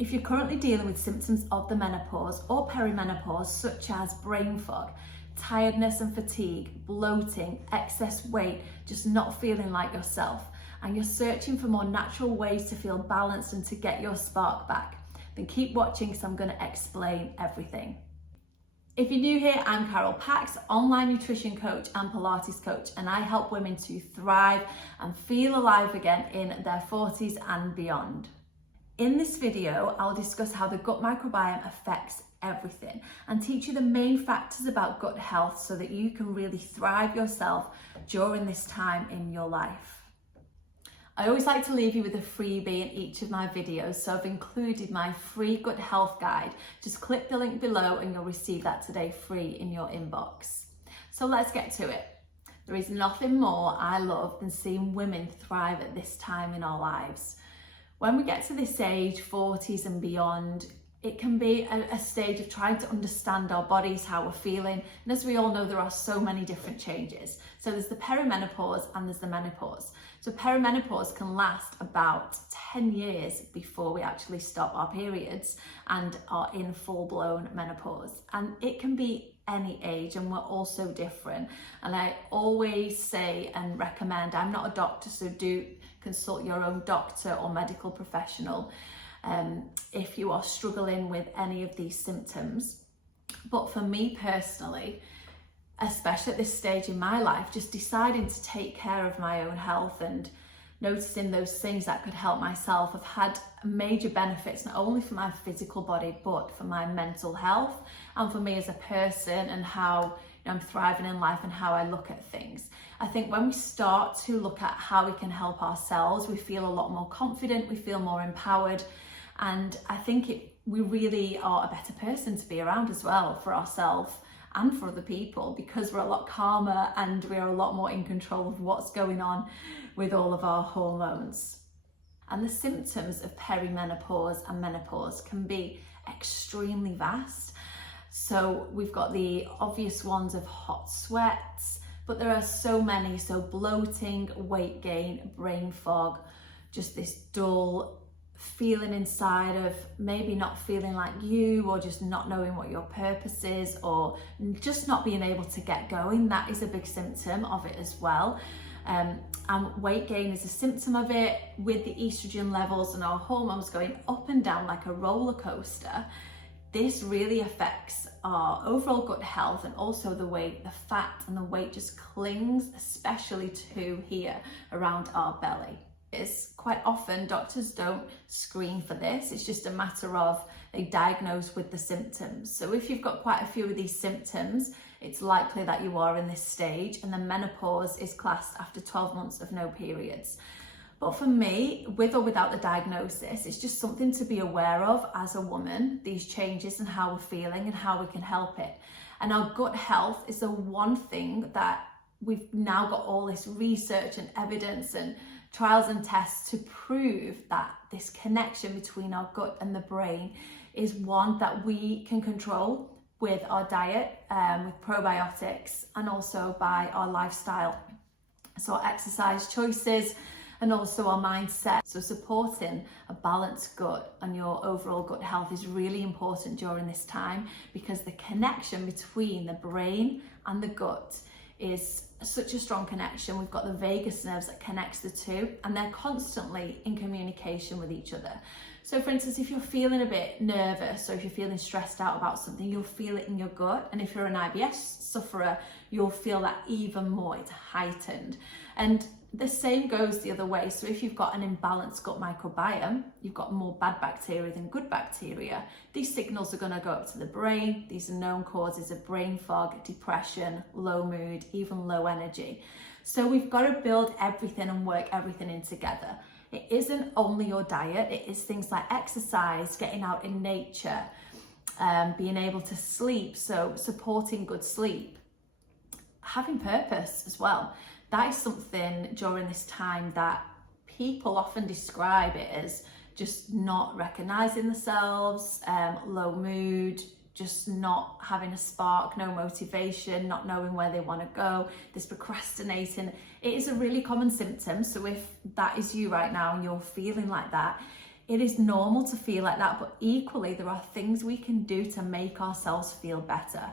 If you're currently dealing with symptoms of the menopause or perimenopause, such as brain fog, tiredness and fatigue, bloating, excess weight, just not feeling like yourself, and you're searching for more natural ways to feel balanced and to get your spark back, then keep watching because I'm going to explain everything. If you're new here, I'm Carol Pax, online nutrition coach and Pilates coach, and I help women to thrive and feel alive again in their 40s and beyond. In this video, I'll discuss how the gut microbiome affects everything and teach you the main factors about gut health so that you can really thrive yourself during this time in your life. I always like to leave you with a freebie in each of my videos, so I've included my free gut health guide. Just click the link below and you'll receive that today free in your inbox. So let's get to it. There is nothing more I love than seeing women thrive at this time in our lives. When we get to this age, 40s and beyond, it can be a stage of trying to understand our bodies, how we're feeling. And as we all know, there are so many different changes. So there's the perimenopause and there's the menopause. So perimenopause can last about 10 years before we actually stop our periods and are in full-blown menopause. And it can be any age, and we're all so different. And I always say and recommend, I'm not a doctor, so do consult your own doctor or medical professional if you are struggling with any of these symptoms. But for me personally, especially at this stage in my life, just deciding to take care of my own health and noticing those things that could help myself have had major benefits, not only for my physical body, but for my mental health and for me as a person and how I'm thriving in life and how I look at things. I think when we start to look at how we can help ourselves, we feel a lot more confident, we feel more empowered, and I think we really are a better person to be around as well for ourselves and for other people, because we're a lot calmer and we are a lot more in control of what's going on with all of our hormones. And the symptoms of perimenopause and menopause can be extremely vast. So we've got the obvious ones of hot sweats, but there are so many. So bloating, weight gain, brain fog, just this dull feeling inside of maybe not feeling like you, or just not knowing what your purpose is, or just not being able to get going. That is a big symptom of it as well. And weight gain is a symptom of it. With the estrogen levels and our hormones going up and down like a roller coaster, this really affects our overall gut health, and also the way the fat and the weight just clings, especially to here around our belly. It's quite often doctors don't screen for this. It's just a matter of they diagnose with the symptoms. So if you've got quite a few of these symptoms, it's likely that you are in this stage, and the menopause is classed after 12 months of no periods. But for me, with or without the diagnosis, it's just something to be aware of as a woman, these changes and how we're feeling and how we can help it. And our gut health is the one thing that we've now got all this research and evidence and trials and tests to prove that this connection between our gut and the brain is one that we can control with our diet, with probiotics, and also by our lifestyle. So our exercise choices and also our mindset. So supporting a balanced gut and your overall gut health is really important during this time, because the connection between the brain and the gut is such a strong connection. We've got the vagus nerves that connects the two, and they're constantly in communication with each other. So for instance, if you're feeling a bit nervous or if you're feeling stressed out about something, you'll feel it in your gut. And if you're an IBS sufferer, you'll feel that even more. It's heightened. And the same goes the other way. So if you've got an imbalanced gut microbiome, you've got more bad bacteria than good bacteria, these signals are going to go up to the brain. These are known causes of brain fog, depression, low mood, even low energy. So we've got to build everything and work everything in together. It isn't only your diet, it is things like exercise, getting out in nature, being able to sleep, so supporting good sleep, having purpose as well. That is something during this time that people often describe it as just not recognizing themselves, low mood, just not having a spark, no motivation, not knowing where they want to go, this procrastinating. It is a really common symptom. So if that is you right now and you're feeling like that, It is normal to feel like that, but equally there are things we can do to make ourselves feel better.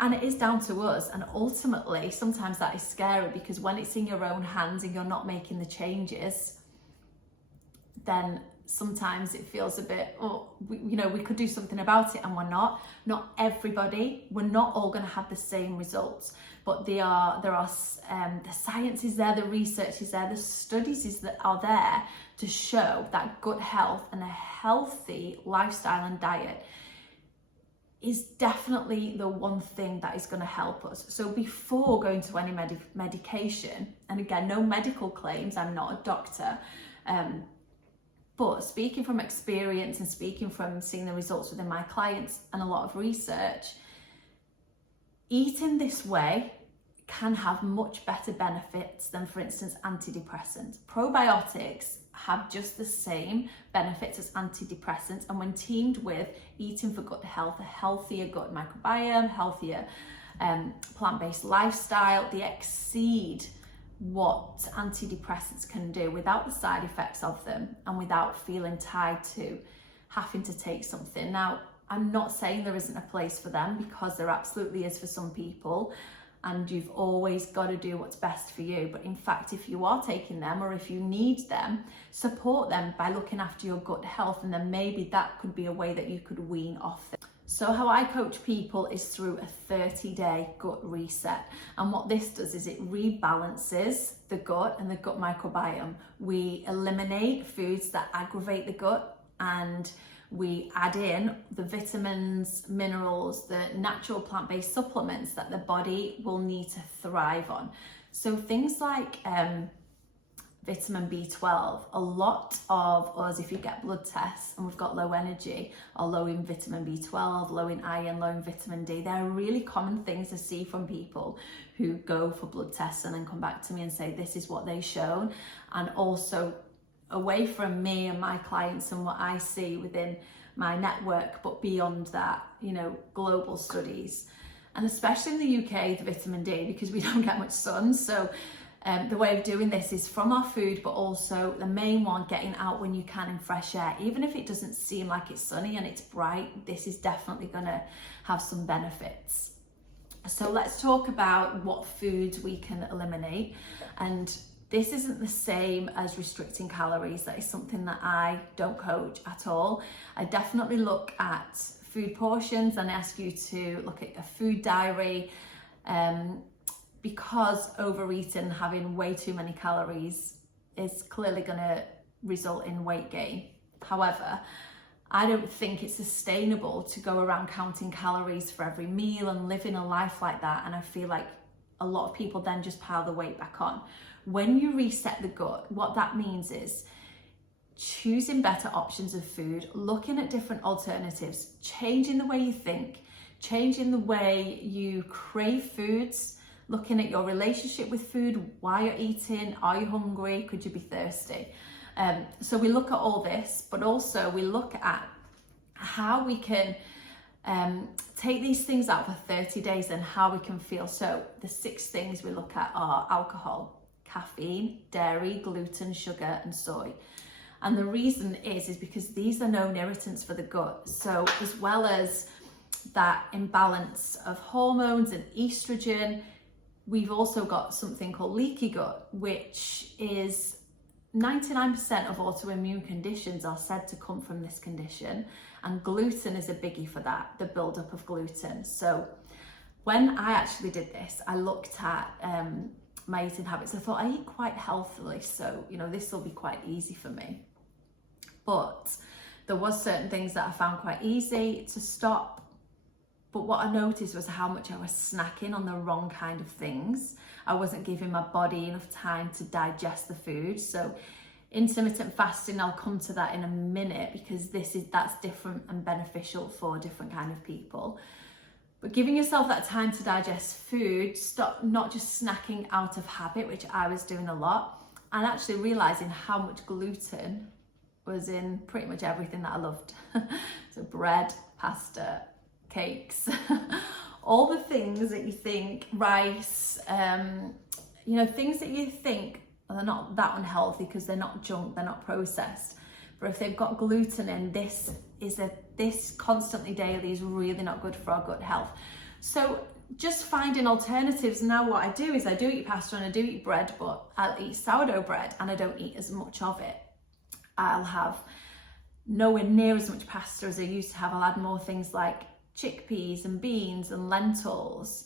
And it is down to us. And ultimately, sometimes that is scary, because when it's in your own hands and you're not making the changes, then sometimes it feels a bit, we could do something about it, and we're not. Not everybody, we're not all going to have the same results, but there are the science is there, the research is there, the studies that are there to show that gut health and a healthy lifestyle and diet is definitely the one thing that is going to help us. So before going to any medication, and again, no medical claims, I'm not a doctor, but speaking from experience and speaking from seeing the results within my clients and a lot of research, eating this way can have much better benefits than, for instance, antidepressants. Probiotics have just the same benefits as antidepressants, and when teamed with eating for gut health, a healthier gut microbiome, healthier plant-based lifestyle, they exceed what antidepressants can do without the side effects of them and without feeling tied to having to take something. Now, I'm not saying there isn't a place for them, because there absolutely is for some people, and you've always got to do what's best for you. But in fact, if you are taking them, or if you need them, support them by looking after your gut health, and then maybe that could be a way that you could wean off them. So how I coach people is through a 30-day gut reset. And what this does is it rebalances the gut and the gut microbiome. We eliminate foods that aggravate the gut, and we add in the vitamins, minerals, the natural plant-based supplements that the body will need to thrive on. So things like vitamin B12, a lot of us, if you get blood tests and we've got low energy, or low in vitamin B12, low in iron, low in vitamin D, they're really common things to see from people who go for blood tests and then come back to me and say this is what they've shown. And also away from me and my clients and what I see within my network, but beyond that, global studies, and especially in the UK, the vitamin D, because we don't get much sun. So the way of doing this is from our food, but also the main one, getting out when you can in fresh air. Even if it doesn't seem like it's sunny and it's bright, this is definitely going to have some benefits. So let's talk about what foods we can eliminate. And this isn't the same as restricting calories. That is something that I don't coach at all. I definitely look at food portions and ask you to look at a food diary, because overeating, having way too many calories, is clearly going to result in weight gain. However, I don't think it's sustainable to go around counting calories for every meal and living a life like that. And I feel like a lot of people then just pile the weight back on. When you reset the gut, what that means is choosing better options of food, looking at different alternatives, changing the way you think, changing the way you crave foods, looking at your relationship with food, why you're eating, are you hungry, could you be thirsty? So we look at all this, but also we look at how we can take these things out for 30 days and how we can feel. So the 6 things we look at are alcohol, caffeine, dairy, gluten, sugar, and soy. And the reason is because these are known irritants for the gut. So as well as that imbalance of hormones and estrogen, we've also got something called leaky gut, which is 99% of autoimmune conditions are said to come from this condition. And gluten is a biggie for that, the buildup of gluten. So when I actually did this, I looked at my eating habits. I thought I eat quite healthily, so this will be quite easy for me. But there was certain things that I found quite easy to stop. But what I noticed was how much I was snacking on the wrong kind of things. I wasn't giving my body enough time to digest the food. So intermittent fasting, I'll come to that in a minute, because that's different and beneficial for different kind of people. But giving yourself that time to digest food, stop not just snacking out of habit, which I was doing a lot, and actually realizing how much gluten was in pretty much everything that I loved. So bread, pasta, cakes, all the things that you think, rice, things that you think they're not that unhealthy because they're not junk, they're not processed. But if they've got gluten in, this constantly daily is really not good for our gut health. So just finding alternatives. Now what I do is I do eat pasta and I do eat bread, but I'll eat sourdough bread and I don't eat as much of it. I'll have nowhere near as much pasta as I used to have. I'll add more things like chickpeas and beans and lentils.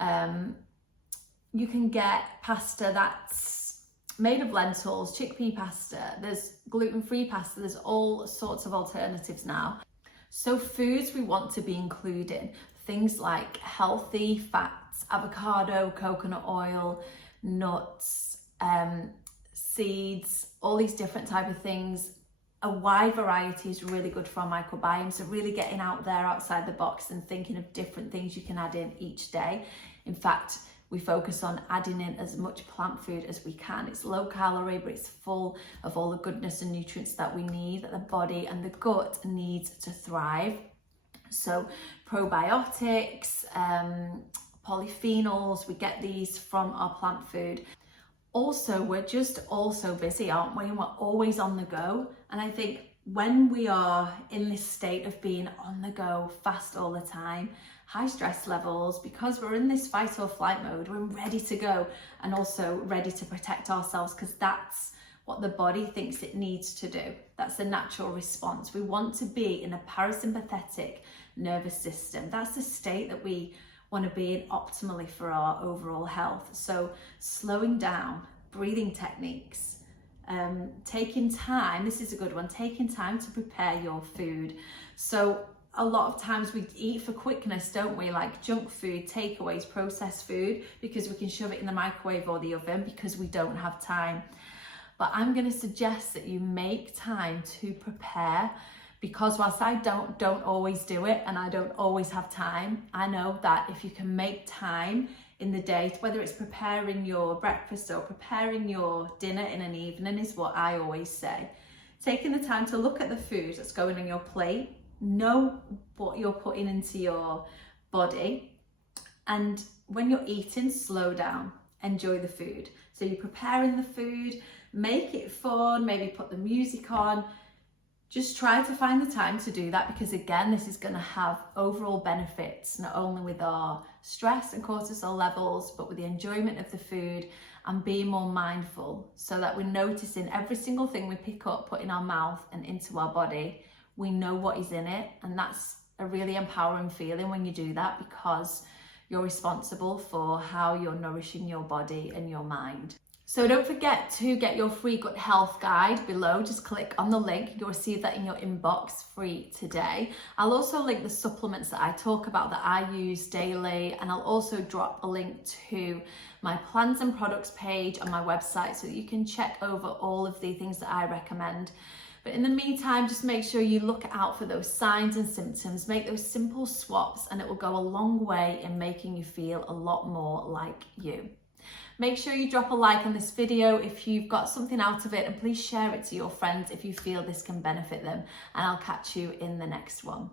You can get pasta that's made of lentils, chickpea pasta, there's gluten-free pasta, there's all sorts of alternatives now. So foods we want to be including, things like healthy fats, avocado, coconut oil, nuts, seeds, all these different type of things. A wide variety is really good for our microbiome. So really getting out there outside the box and thinking of different things you can add in each day. In fact, we focus on adding in as much plant food as we can. It's low calorie, but it's full of all the goodness and nutrients that we need, that the body and the gut needs to thrive. So probiotics, polyphenols, we get these from our plant food. Also, we're just all so busy, aren't we? And we're always on the go. And I think when we are in this state of being on the go, fast all the time, high stress levels, because we're in this fight or flight mode, we're ready to go and also ready to protect ourselves, because that's what the body thinks it needs to do. That's the natural response. We want to be in a parasympathetic nervous system. That's the state that we want to be in optimally for our overall health. So slowing down, breathing techniques, taking time, this is a good one, taking time to prepare your food. So a lot of times we eat for quickness, don't we? Like junk food, takeaways, processed food, because we can shove it in the microwave or the oven because we don't have time. But I'm going to suggest that you make time to prepare, because whilst I don't always do it and I don't always have time, I know that if you can make time in the day, whether it's preparing your breakfast or preparing your dinner in an evening, is what I always say. Taking the time to look at the food that's going on your plate, know what you're putting into your body, and when you're eating, slow down, enjoy the food. So you're preparing the food, make it fun, maybe put the music on. Just try to find the time to do that, because again, this is going to have overall benefits, not only with our stress and cortisol levels, but with the enjoyment of the food and being more mindful, so that we're noticing every single thing we pick up, put in our mouth and into our body. We know what is in it, and that's a really empowering feeling when you do that, because you're responsible for how you're nourishing your body and your mind. So don't forget to get your free gut health guide below. Just click on the link. You'll receive that in your inbox free today. I'll also link the supplements that I talk about that I use daily, and I'll also drop a link to my plans and products page on my website so that you can check over all of the things that I recommend. But in the meantime, just make sure you look out for those signs and symptoms, make those simple swaps, and it will go a long way in making you feel a lot more like you. Make sure you drop a like on this video if you've got something out of it, and please share it to your friends if you feel this can benefit them. And I'll catch you in the next one.